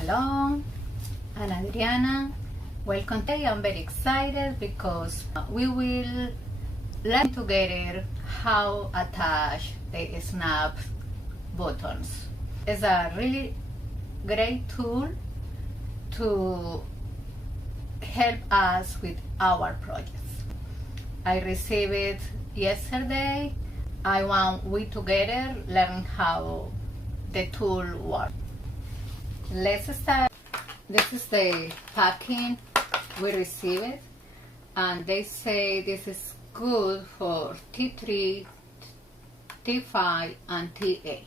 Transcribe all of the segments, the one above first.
Hello, I'm Adriana. Welcome. Today I'm very excited because we will learn together how attach the snap buttons. It's a really great tool to help us with our projects. I received it yesterday. I want we together learn how the tool works. Let's start. This is the packing we received, and they say this is good for T3, T5, and TA.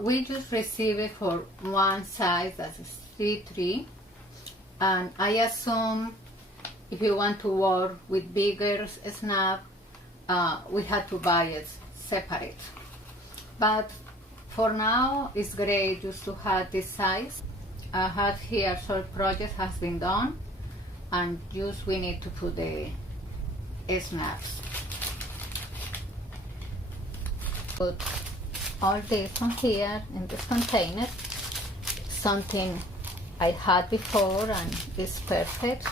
We just received it for one size, that's T3, and I assume if you want to work with bigger snap, we had to buy it separate. But for now, it's great just to have this size. I have here short project has been done, and just we need to put the snaps. Put all this on here in this container. Something I had before and it's perfect.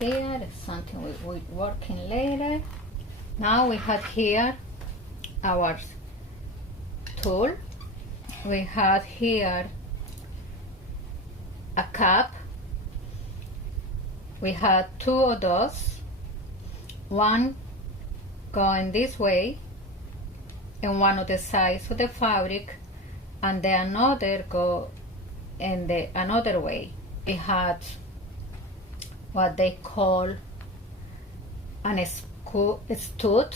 Here is something we will work in later. Now we have here our tool. We have here a cap. We have two of those. One going this way and one of the sides of the fabric, and the another go in the another way. We had what they call an stud,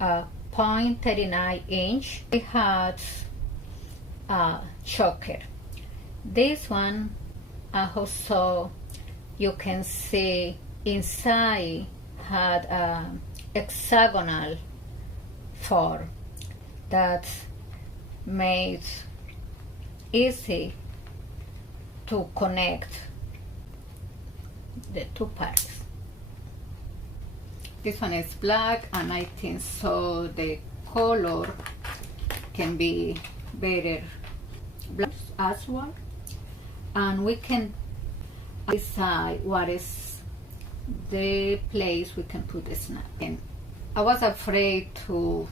a 0.39 inch. We had a choker. This one also you can see inside had a hexagonal form that made easy to connect the two parts. This one is black, and I think so the color can be better black as well, and we can decide what is the place we can put the snap in. I was afraid to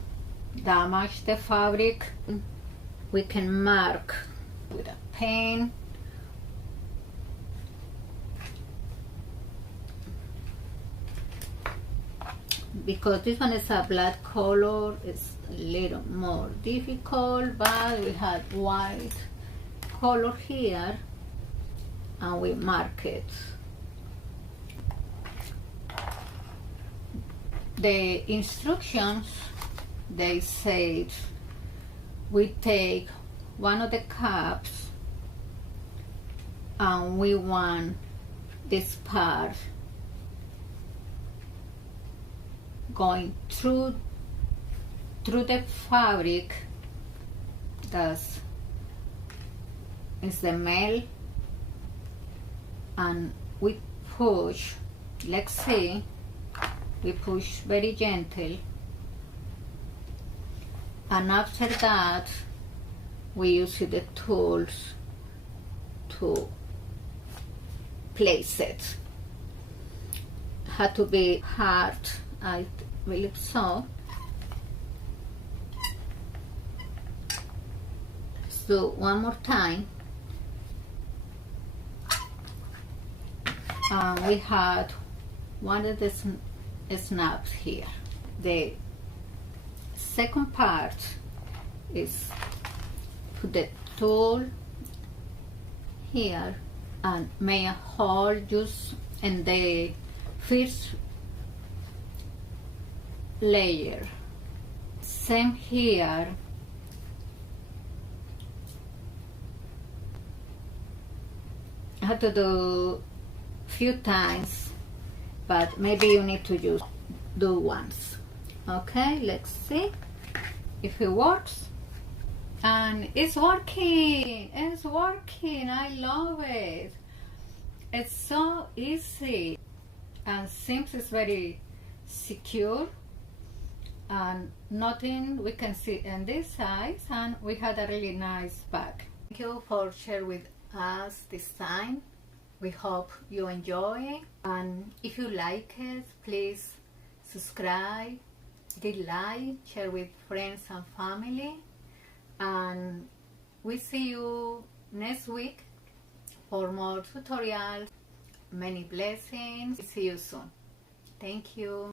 damage the fabric. We can mark with a pen. Because this one is a black color, it's a little more difficult, but we have white color here and we mark it. The instructions, they said we take one of the caps and we want this part going through the fabric. That's is the male, and we push, let's see, we push very gentle, and after that we use the tools to place it. Had to be hard, I believe so. Let's do one more time. We had one of the snaps here. The second part is put the tool here and make a hole just in the first layer. Same here. I have to do few times, but maybe you need to just do once. Okay, let's see if it works. And it's working, I love it. It's so easy, and seams is very secure, and nothing we can see in this size, and we had a really nice bag. Thank you for sharing with us this time. We hope you enjoy it, and if you like it, please subscribe, give like, share with friends and family, and we see you next week for more tutorials. Many blessings. See you soon. Thank you.